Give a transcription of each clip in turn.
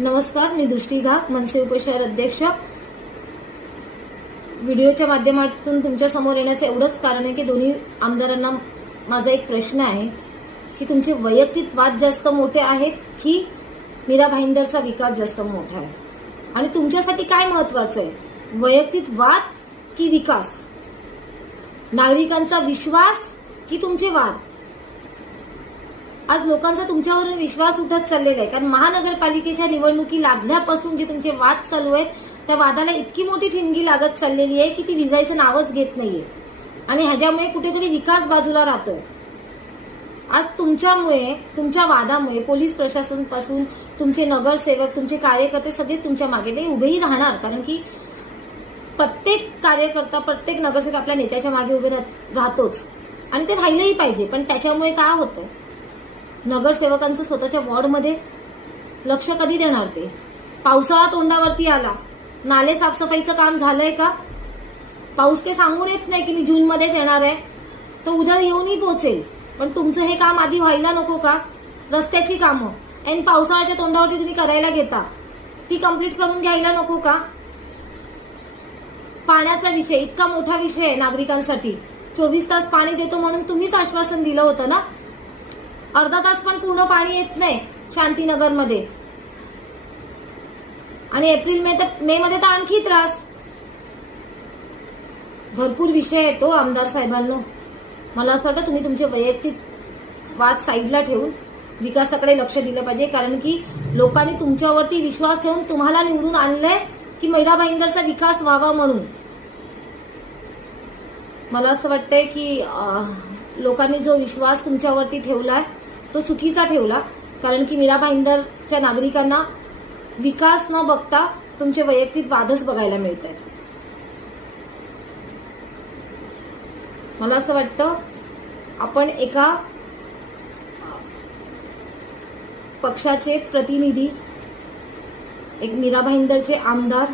नमस्कार, मी दृष्टी घाग, मनसे उपशहर अध्यक्ष. व्हिडिओच्या माध्यमातून तुमच्या समोर येण्याचं एवढंच कारण आहे की दोन्ही आमदारांना माझा एक प्रश्न आहे की तुमचे वैयक्तिक वाद जास्त मोठे आहेत की मीरा भाईंदरचा विकास जास्त मोठा आहे, आणि तुमच्यासाठी काय महत्वाचं आहे, वैयक्तिक वाद की विकास, नागरिकांचा विश्वास की तुमचे वाद. आज लोकांचा तुमच्यावर विश्वास उठत चाललेला आहे, कारण महानगरपालिकेच्या निवडणुकी लागल्यापासून जे तुमचे वाद चालू आहेत त्या वादाला इतकी मोठी ठिणगी लागत चाललेली आहे की ती विजायचं नावच घेत नाहीये, आणि ह्याच्यामुळे कुठेतरी विकास बाजूला राहतोय. आज तुमच्यामुळे, तुमच्या वादामुळे पोलीस प्रशासनापासून तुमचे नगरसेवक, तुमचे कार्यकर्ते सगळे तुमच्या मागे ते उभेही राहणार, कारण की प्रत्येक कार्यकर्ता, प्रत्येक नगरसेवक आपल्या नेत्याच्या मागे उभे राहतोच, आणि ते राहिलंही पाहिजे. पण त्याच्यामुळे काय होतं, नगरसेवकांचं स्वतःच्या वॉर्डमध्ये लक्ष कधी देणार ते? पावसाळा तोंडावरती आला, नाले साफसफाईचं काम झालंय का? पाऊस ते सांगून येत नाही की मी जून मध्येच येणार आहे, तो उद्या येऊनही पोहोचेल, पण तुमचं हे काम आधी व्हायला नको का? रस्त्याची कामं आणि पावसाळ्याच्या तोंडावरती तुम्ही करायला घेता, ती कंप्लीट करून घ्यायला नको का? पाण्याचा विषय इतका मोठा विषय आहे नागरिकांसाठी, 24 तास पाणी देतो म्हणून तुम्हीच आश्वासन दिलं होतं ना. अर्धा तास पण पूर्ण पाणी येत नाही शांतीनगरमध्ये, आणि एप्रिल मे मध्ये तर आणखी त्रास. भरपूर विषय येतो आमदार साहेबांनो. मला असं वाटतं तुम्ही तुमचे वैयक्तिक वाद साईडला ठेवून विकासाकडे लक्ष दिलं पाहिजे, कारण की लोकांनी तुमच्यावरती विश्वास ठेवून तुम्हाला निवडून आणलंय की मीरा भाईंदरचा विकास व्हावा म्हणून. मला असं वाटतंय की लोकांनी जो विश्वास तुमच्यावरती ठेवलाय तो चुकीचा ठेवला, कारण की मीरा भाईंदरच्या नागरिकांना विकास न बघता तुमचे वैयक्तिक वादच बघायला मिळत आहेत. मला असं वाटतं आपण एका पक्षाचे प्रतिनिधी, एक मीरा भाईंदरचे आमदार,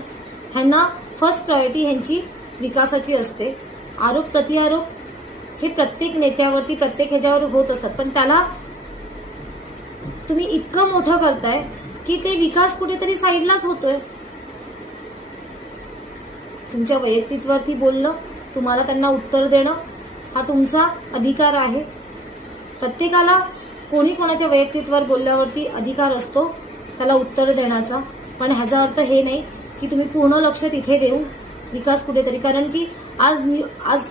ह्यांना फर्स्ट प्रायोरिटी ह्यांची विकासाची असते. आरोप प्रत्यारोप हे प्रत्येक नेत्यावरती, प्रत्येक ह्याच्यावर होत असतात, पण त्याला तुम्ही इतकं मोठं करताय की ते विकास कुठेतरी साईडलाच होतोय. तुमच्या वैयक्तिकवरती बोलणं, तुम्हाला त्यांना उत्तर देणं हा तुमचा अधिकार आहे. प्रत्येकाला कोणी कोणाच्या वैयक्तिकवर बोलल्यावरती अधिकार असतो त्याला उत्तर देण्याचा, पण ह्याचा अर्थ हे नाही की तुम्ही पूर्ण लक्ष तिथे देऊन विकास कुठेतरी, कारण की आज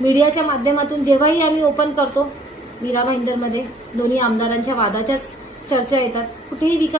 मीडियाच्या माध्यमातून जेव्हाही आम्ही ओपन करतो मीरा भाईंदरमध्ये दोन्ही आमदारांच्या वादाच्याच चर्चा येतात, कुठेही विकास